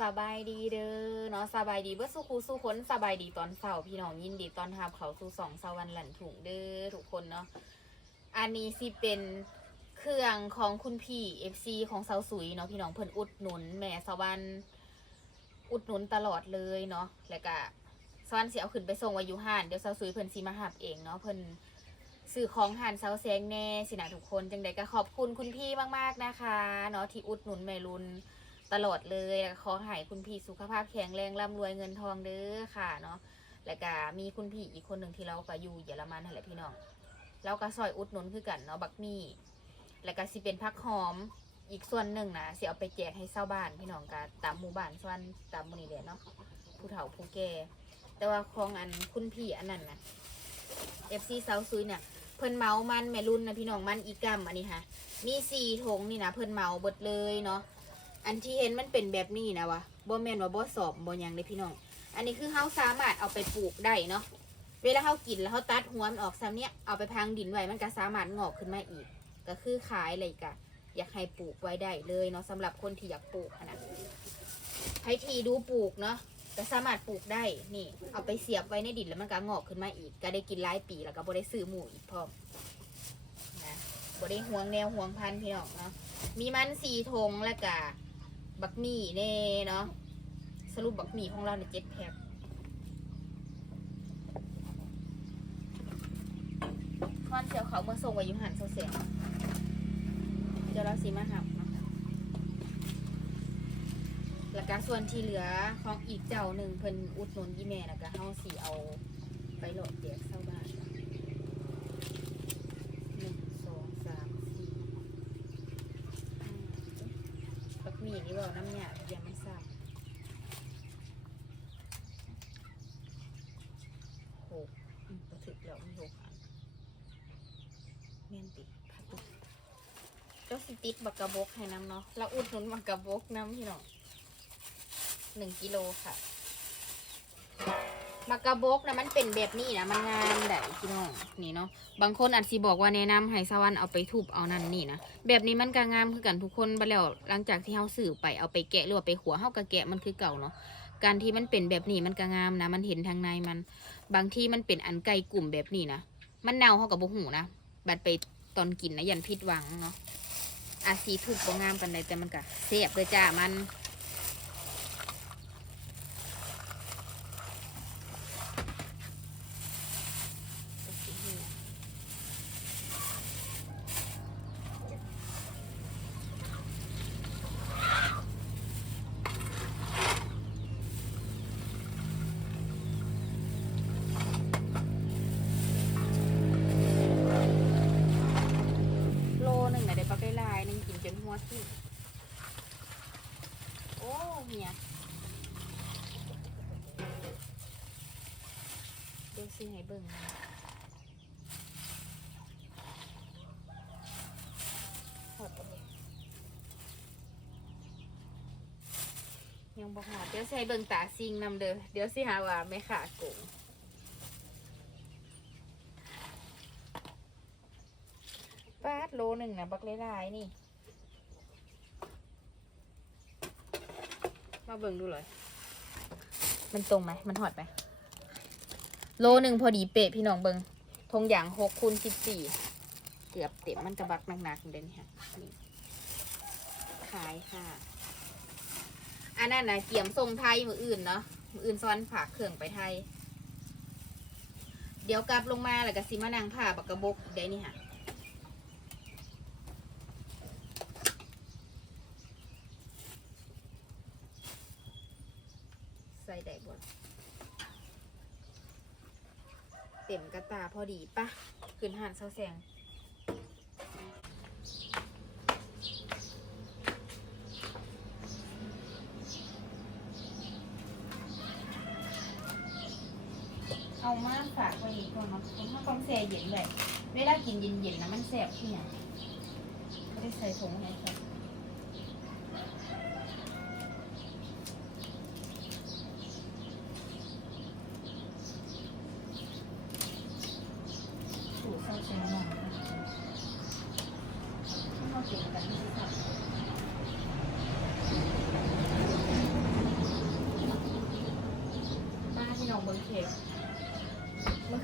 สบายดีเด้อเนาะสบายดีเบื่อสู้ครูสู้คนสบายดีตอนเสาร์พี่น้องยินดีตอนทับเขาสู่สองสวรรค์หลันถุงเด้อทุกคนเนาะอันนี้สิเป็นเครื่องของคุณพี่เอฟซีของสาวสุยเนาะพี่น้องเพิ่นอุดหนุนแม่สวรรค์อุดหนุนตลอดเลยเนาะแล้วก็สวรรค์สิเอาขึ้นไปส่งไว้อยู่ห้านเดี๋ยวสาวสุยเพิ่นสิมาหับเองเนาะเพิ่นซื้อของหานเสาแสงแน่สินะทุกคนจังใดก็ขอบคุณคุณพี่มากๆนะคะ เนาะที่อุดหนุนแม่รุน ตลอดเลยขอให้คุณพี่สุขภาพแข็งแรงร่ำรวยเงินทองเด้อค่ะเนาะแล้วก็มีคุณพี่อีกคนหนึ่งที่เราก็อยู่เยอรมันนั่นแหละพี่น้องเราก็ซอยอุดหนุนคือกันเนาะบักมี่แล้วก็สิเป็นพักหอมอีกส่วนหนึ่งนะสิเอาไปแจกให้เศร้าบ้านพี่น้องก็ตามหมู่บ้านส่วนตามหมู่นี่แหละเนาะผู้เฒ่าผู้แก่แต่ว่าของอันคุณพี่อันนั้นนะเอฟซีเซาซุยเนี่ยเพิ่นเมามันแมรุ่นนะพี่น้องมันอีกัมอันนี้ค่ะมีสี่ถงนี่นะเพิ่นเมาเบิดเลยเนาะ อันที่เห็นมันเป็นแบบนี้นะวะบ่แม่นว่าบ่สอบบ่หยังเลยพี่น้อง อันนี้คือเฮาสามารถเอาไปปลูกได้เนาะ เวลาเฮากินแล้วเฮาตัดหัวมันออกซ้ำเนี้ยเอาไปพังดินไว้มันก็สามารถงอกขึ้นมาอีก ก็คือขายเลยกะ อยากให้ปลูกไว้ได้เลยเนาะสำหรับคนที่อยากปลูกนะใครทีดูปลูกเนาะก็สามารถปลูกได้ นี่ เอาไปเสียบไว้ในดินแล้วมันก็งอกขึ้นมาอีก ก็ได้กินหลายปีแล้วก็บ่ได้ซื้อหมูอีกพร้อมนะบ่ได้ห่วงแนวห่วงพันธุ์พี่น้องเนาะ มีมันสีทงแล้วก็ บักหมี่เน่เนาะสรุปบักหมี่ของเราเนี่ยเจ็ดแพ็คคอนเสียวเขาเมื่อส่งไว้ยุหันโซเสียเดี๋ยวเราสีมาหับนะแล้วก็ส่วนที่เหลือของอีกเจ้าหนึ่งเพิ่นอุดหนุนยี่แม่แล้วก็เฮาสีเอาไปโหลดเดียกเศร้าบ้านหนึ่งสองสามสี่ห้า บักหมี่ นี่บอกน้ำเนี่ยยังไม่ทราบหกประถึกแล้วมีหกอันเมียนติพัดตุกเจ้าสิติดบักกะบกให้น้ำเนาะแล้วอุดหนุนบักกะบกน้ำพี่น้องหนึ่งกิโลค่ะ บักกะบกนะมันเป็นแบบนี้นะมันงามได้พี่น้องนี่เนาะบางคนอาจสิบอกว่าแนะนำให้สวรรค์เอาไปทุบเอานั่นนี่นะแบบนี้มันก็งามคือกันทุกคนบัดแล้วหลังจากที่เฮาสื่อไปเอาไปแกะหรือว่าไปขัวเฮาก็แกะมันคือเก่าเนาะการที่มันเป็นแบบนี้มันก็งามนะ มันเห็นทางในมัน บางที่มันเป็นอันไก่กลุ่มแบบนี้นะมันเน่าเฮากับบ่หูนะบัดไปตอนกินนะยันผิดหวังเนาะอาสีถูกบ่งามปานใดแต่มันก็แซ่บเลยจ้ามันโลหนึ่งน่ะได้ปลาไก่ลายหนึงกินจนหัวทิ่มโอ้เฮียเดี๋ยวสิ ให้เบิ่งนะถอดออกเลยยังบอกหอดเดี๋ยวให้เบิ่งตาซิงนำเด้อเดี๋ยวสิหาว่าไม่ขาโกงปาดโลหนึ่งนะบักเลายๆนี่ มาเบิ่งดูเลย มันตรงไหม มันหอดไหม โลหนึ่งพอดีเป๊ะพี่น้องเบิงทงอย่างหกคูณสิบสี่เกือบเต็มมันกระบักหนักๆเด่นค่ะนี่ขายค่ะ อันนั้นนะเกี่ยมทรงไทยมืออื่นเนาะมืออื่นซ้อนผักเครื่องไปไทย เดี๋ยวกลับลงมาแล้วก็สิมานังผ่าบักกระบกได้นี่ค่ะ ใส่ได้บด เต็มกระตาพอดีปะขึ้นหานเสาแสงเอามาฝากไว้อีกก่อนเนาะผมถ้าต้องแช่เย็นเลยเวลากินเย็นๆนะมันแสบที่เนี่ยไม่ได้ใส่ถุงไหนครับสูตรเศร้าเซนมองที่เขาเก่งกันที่สุด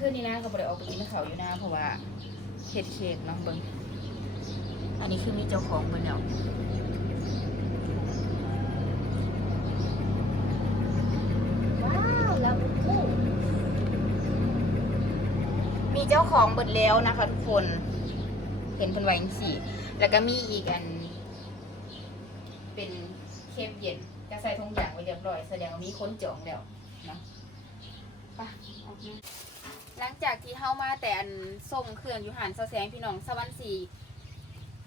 ขึ้ นี่นะก็บ่ได้ออกไปกินข้าวอยู่นะเพราะว่าเฮ็ดเค้กเนาะเบิ่งอันนี้คือมีเจ้าของเพิ่นแล้วว้าวลาบูบูมีเจ้าของเบิดแล้วนะคะทุกคน เห็นเพิ่นไว้จังซี่ แล้วก็มีอีกอัน เป็นเคปเย็นจะใส่ทงอย่างไว้เรียบร้อย แสดงว่ามีคนจองแล้วเนาะไปออกมา หลังจากที่เฮามาแต่อันส่งเครื่องอยู่หันเสาแสงพี่น้องสวรรค์สี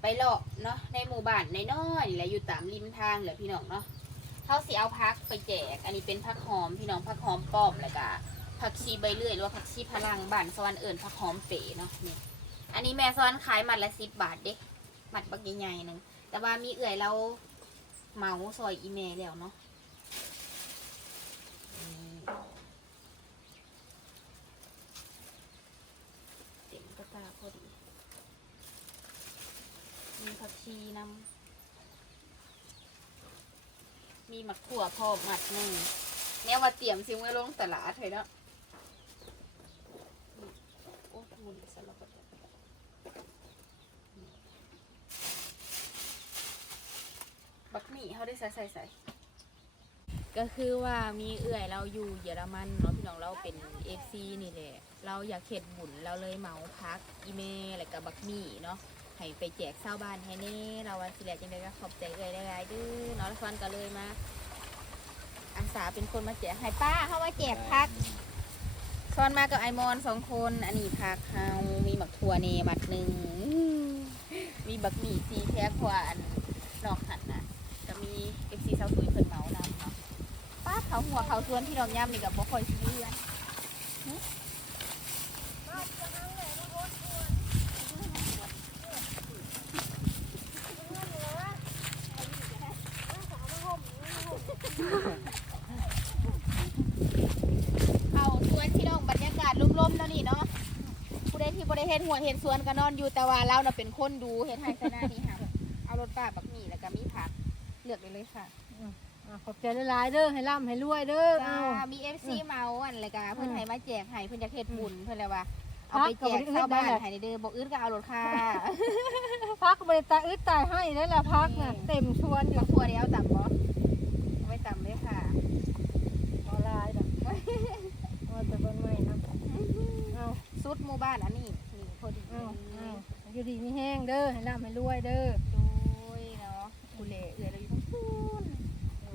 ไปเลาะเนาะในหมู่บ้านในน้อยนี่แหละอยู่ตามริมทางแหละพี่น้องเนาะเฮาสิเอาพักไปแจก อันนี้เป็นผักหอมพี่น้องผักหอมป้อมแล้วก็ผักชีใบเลื่อยหรือว่าผักชีพลังบ้านสวรรค์เอิญผักหอมเป๋เนาะนี่อันนี้แม่สวรรค์ขายมัดละสิบบาทเด้มัดบักใหญ่ๆหนึ่งแต่ว่ามีเอื่อยเราเมาซอยอีเมลแล้วเนาะนี่เต็มกระตาพอดี มีผักชีนำมีหมักถั่วพอหมัดหนึ่งเนี่ยว่าเตรียมซิมไว้ลงตลาดเลยเนาะโอ้ทูนสลับบักหมี่เขาได้ใส่ใส่ใส่ก็คือว่ามีเอื่อยเราอยู่เยอรมันเนาะพี่น้องเราเป็นเอฟซีนี่แหละเราอยากเข็ดบุญเราเลยเหมาพักอีเมลแล้วก็บักหมี่เนาะ ให้ไปแจกชาวบ้านให้แน่เราวันสิแลจังไดก็ขอบใจเอื่อยหลายๆเด้อนาะแล้วฟันก็เลยมาอาสาเป็นคนมาแจกให้ป้าเขามาแจกพักซ้อนมากับไอมอนสองคนอันนี้พักเฮามีหมักถั่วเนมัดหนึ่งมีบักหมี่ซีแพ็ควานนอกหันนะจะมีเอฟซีเซาซุยเพิ่นเมานำเนาะป้าเขาหัวเขาสวนพี่น้องย่ำนี่กับบ่คอยซื้อเรือนหึเขาสวนพี่น้องบรรยากาศร่มๆเนาะนี่เนาะผู้ใดที่บ่ได้ เฮ็ดหัวเฮ็ดสวนก็นอนอยู่แต่ว่าเราน่ะเป็นคนดูเฮ็ดให้ซะหน้านี่ค่ะเอารถป้าบักหมี่แล้วก็มีผักเลือกได้เลยค่ะอะขอบใจหลายๆเด้อให้ร่ำให้รวยเด้อจ้าเอามีเอฟซีเมาอันเลยกะเพื่อนอืมให้มาแจกให้เพื่อนจะเฮ็ดบุญเพื่อนเลยว่าพัเอากไปแจกก็บ่ได้ชาวบ้านได้แหละให้เด้อบอกอื่นก็เอารถค่ะพักบริตาอึดตายให้แล้วล่ะพักน่ะนี่เต็มชวนอยู่บักทัวเดียวต่ำบ่ไม่ต่ำเลยค่ะออนไลน์ดอกเอาแต่เบิ่งใหม่นะเอาสุดหมู่บ้านอันนี้นี่พ อดีเอาเอาอยู่ดีมีแห้งเด้อให้ร่ำให้รวยเด้อโดยเนาะกูเล่เอือเราอยู่ทั้งคืน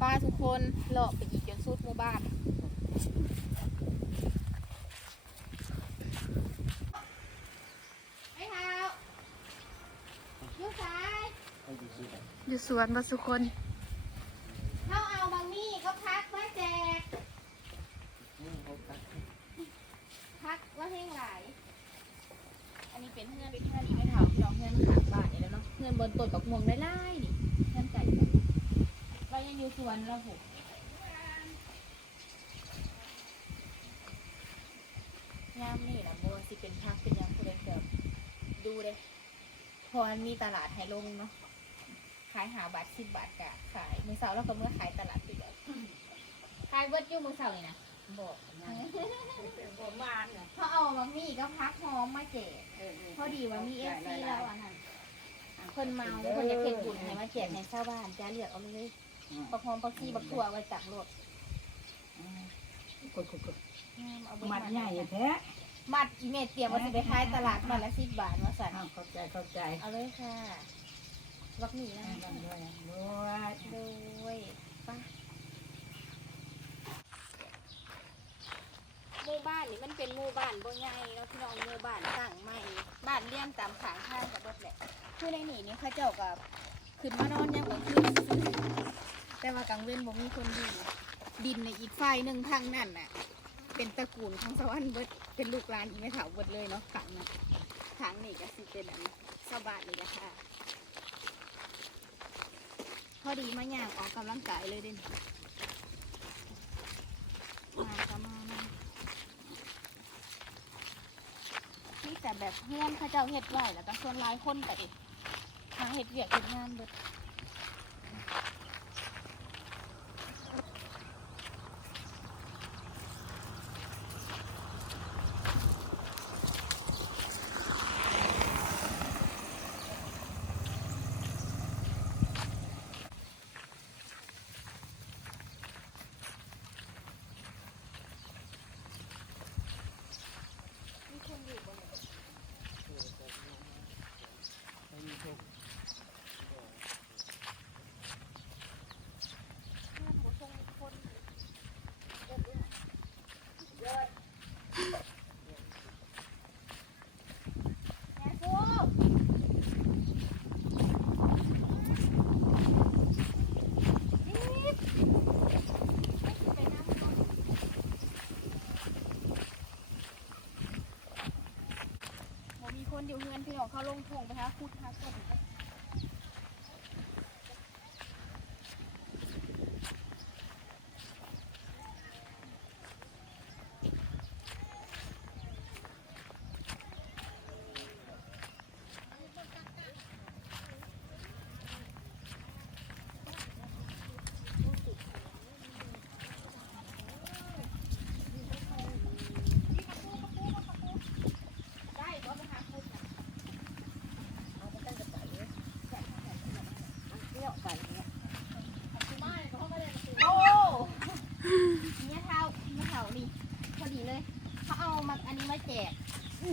ป้าทุกคนเลาะไปอีกจนสุดหมู่บ้านไอ้เท้ายูซ้ายอยู่สวนบ่สุคนเขาเอาบางมี่ก็พักมาแจกพักว่าแห้งหลายอันนี้ เป็นเพื่อนเป็นเพื่อนอีไม่เท่าพี่น้องเพื่อนขาบ้านนี่แล้วเนาะเพื่อนบนต้นบักม่วงได้ไล่นี่เพื่อนไก่กันเรายังอยู่สวนเราหกยามนี่นะโบสิเป็นพักเป็นยังคนเดียวดูเลยพอมันมีตลาดให้ลงเนาะขายหาบาทสิบบาทกะขายมือเสาร์แล้วก็เมื่อขายตลาดปิดแล้วขายเบิร์ดยู่มือเสาร์นี่นะ บอกประมาณน่ะเขาเอาบะหมี่ก็พักหอมมาแจกพอดีว่ามีเอฟซีแล้วอันนั้นเพิ่นเมาเพิ่นจะเพ็ดบุญให้มาแจกในชาวบ้านจะเลือกเอาเลยปักหอมปักชีบักถั่วไว้ตักรถกดกดเอาเบิดมัดใหญ่นะแท้มัดอีเมดเตรียมว่าจะไปขายตลาดมัดละสิบบาทมาสั่นอ้าวเข้าใจเข้าใจ เอาเลยค่ะบักหมี่นะร่ำรวยรวยโดยไป้า หมู่บ้านนี่มันเป็นหมู่บ้านบ่ใหญ่เนาะพี่น้องหมู่บ้านสร้างใหม่บ้านเลี้ยงตามขางทางกับรถแหละคือในนี่นี่เขาเจ้ากับขึ้นมานอนยามกลางคืนแต่ว่ากลางเว้นบ่มีคนอยู่ดินในอีกฝ่ายหนึ่งทางนั่นน่ะ เป็นตระกูลของสวรรค์เบิดเป็นลูกหลานอีแม่เฒ่าเบิดเลยเนาะขังน่ะทางนี่ก็สิเป็นอันชาวบ้านนี่แหละค่ะพอดีมาย่างออกกำลังกายเลยเด่นมาก็มามานี่ แต่แบบเพื่อนเข้าเจ้าเฮ็ดไหวแล้วก็ส่วนหลายคนไปหาเฮ็ดเวียกเฮ็ดงานเบิด ลงถงไปคะคุณหาก่อ พักอันนี้มาแจก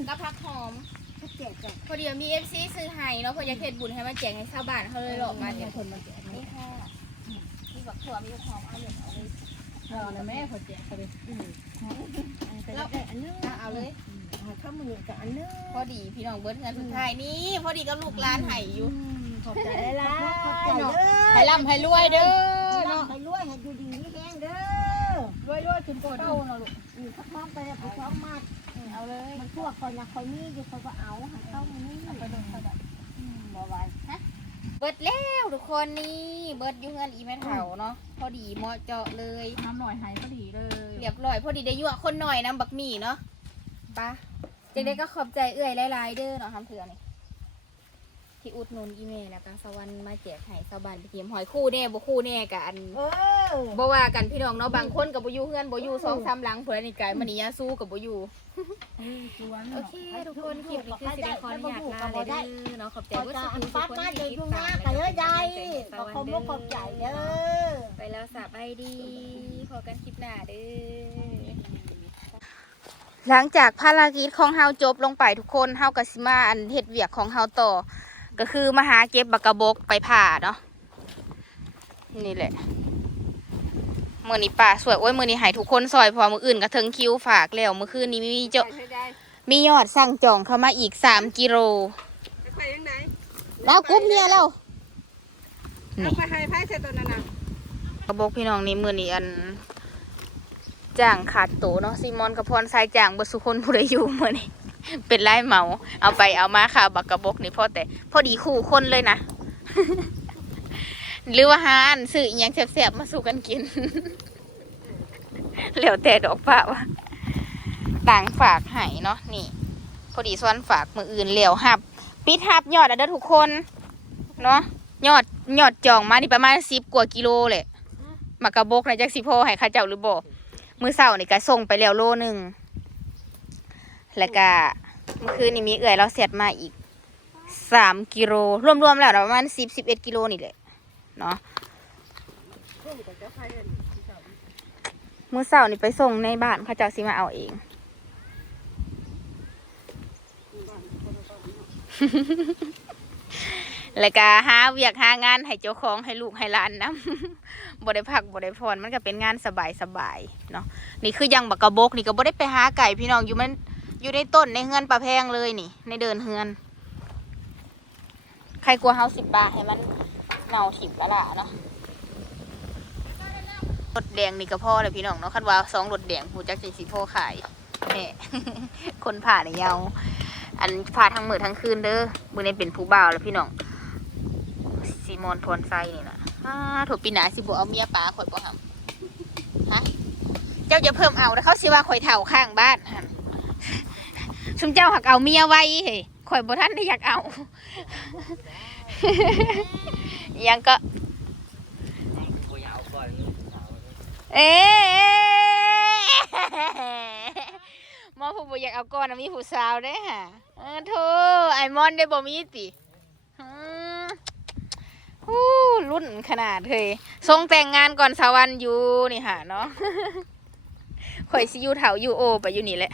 ก็พักหอมเขาแจกแจกพอดีมีเอฟซีซื้อให้เนาะเพออยากเฮ็ดบุญให้มาแจกให้ชาวบ้านเขาเลยหลอกมาเนี่เนี่ยยคนมาแจกนี่นี่ค่ะมีบักถั่วมีบักหอมเอาเลยเอาเลยเราเนี่ยแม่คนแจกเขาเลยแล้วอันนึงอะเอาเลยข้าวมือกับอันนึงพอดีพี่น้องเบิร์ดเงินสุดท้ายนี่พอดีก็ลูกร้านให้อยู่ขอบใจได้ละขอบใจเนาะเด้อให้ร่ำให้รวยเด้อ เขาท้องไปแล้วเขาท้องมากเอาเลยมันพวกคนนะคนนี้อยู่คนก็เอาหันเข้ามันนี่เอาไปลงเขาแบบบ่ไหวเบิร์ดแล้วทุกคนนี่เบิร์ดอยู่เงินอีแม่เถาเนาะพอดีเหมาะเจาะเลยน้ำหน่อยหายพอดีเลยเรียบร้อยพอดีได้ยั่วคนหน่อยน้ำบักหมี่เนาะปะจังได้ก็ขอบใจเอื่อยหลายๆเด้อเนาะทำเถื่อนี่ ที่อุดหนุนอีเมลแล้วก็สวรรค์มาแจกให้ชาวบ้านไปเทียมหอยคู่แน่บ่คู่แน่กันเออบ่ว่ากันพี่น้องเนาะบางคนกับบ่อยู่เฮือนบ่อยู่สองสามหลังเพิ่นนี่กายมันนี่ยาสู้กับบ่อยู่ชวนโอเคทุกคนคลิปนี้คือสิได้ขออนุญาตลาเลยเด้อเนาะขอบใจขอว่าจะสุอันขุปั๊บสุขมาคนเดี๋ยวที่ยุ่งติยากตกันเลยใหญ่ให้ขอสขอบวรคุรณค์ขอบใจเด้อไปแล้วสบายดีพอกันคลิปหน้าเด้อหลังจากภารกิจของเฮาจบลงไปทุกคนเฮาก็สิมาอันเฮ็ดเวียกของเฮาต่อ ก็คือมาหาเก็บบักกะบกไปผ่าเนาะนี่แหละมือนี้ป่าสวยโอ้ยมือนี้ใหายทุกคนซอยเพอมืออื่นก็ถึงคิวฝากแล้วเมื่อคืนนี้มีเจ้ามียอดสั่งจองเข้ามาอีกสามกิโลไปยังไงแล้วกรุ๊ปเมียแล้วเอาไปให้ไพ่เสร็จตัวนั้นนะกระบอกพี่น้องนี่มือนี้อันจ้างขาดโตเนาะซีมอนกับพรสายจ้างบสุคนผู้ใดอยู่มือนี้ เป็นไรเมาเอาไปเอามาค่ะ บักกระบอกนี่พ่อแต่พอดีคู่คนเลยนะ หรือว่าหานซื้อยังแซ่บๆมาสู่กันกินแล้วแต่ดอกฟ้าวต่างฝากให้เนาะนี่ พอดีส่วนฝากมืออื่นแล้วหับ ปิดหับยอดอะเด้อทุกคนเนาะยอดยอดจองมานี่ประมาณสิบกว่ากิโลเลยมากระบกนจักสิพอให้ข้าเจ้าหรือบ่มือเสาร์นี่ก็ส่งไปแล้วโลหนึ่ง แล้วก็เมื่อคืนนี่มีเอื่อยเราเสียดมาอีกสามกิโลรวมๆแล้วประมาณสิบสิบเอ็ดกิโลนี่แหละเนาะมือเสาร์นี่ไปส่งในบ้านเขาจ้าสิมาเอาเองแล้วก็หาเวียกหางานให้เจ้าของให้ลูกให้หลานนะบ่ได้พักบ่ได้พรมันก็เป็นงานสบายสบายเนาะนี่คือยังบักกระบกนี่ก็บ่ได้ไปหาไก่พี่น้องอยู่มัน อยู่ในต้นในเฮือนปลาแพงเลยนี่ ในเดินเฮือน ใครกลัวเฮาสิบบาทให้มันเน่าถิ่มละละเนาะรถแดงนี่ก็พอเลยพี่น้องเนาะคันว่าสองรถแดงผูจักสิสิโพขายแหม่คนผ่าในยาวอันผ่าทั้งมือทั้งคืนเด้อมือนี้เป็นผู้บ่าวแล้วพี่น้องซีมอนพรไซนี่นะอ่าถูกปีหนาสิบวเอาเมียป๋าข่อยบ่หำฮะเจ้าจะเพิ่มเอาแล้วเขาสิว่าข่อยเถ่าข้างบ้านหัน ชุมเจ้าหักเอาเมียไว้เฮ้ยข่อยบ่ท่านได้อยากเอายังก็ เอ๊มอผู้บ่อยากเอาก่อนมีผู้สาวได้ฮะเออโธ่ไอมอนได้บ่มีติฮู้รุ่นขนาดเลยทรงแต่งงานก่อนสาวันอยู่นี่ค่ะเนาะข่อยสิอยู่เถาอยู่โอไปอยู่นี่แหละ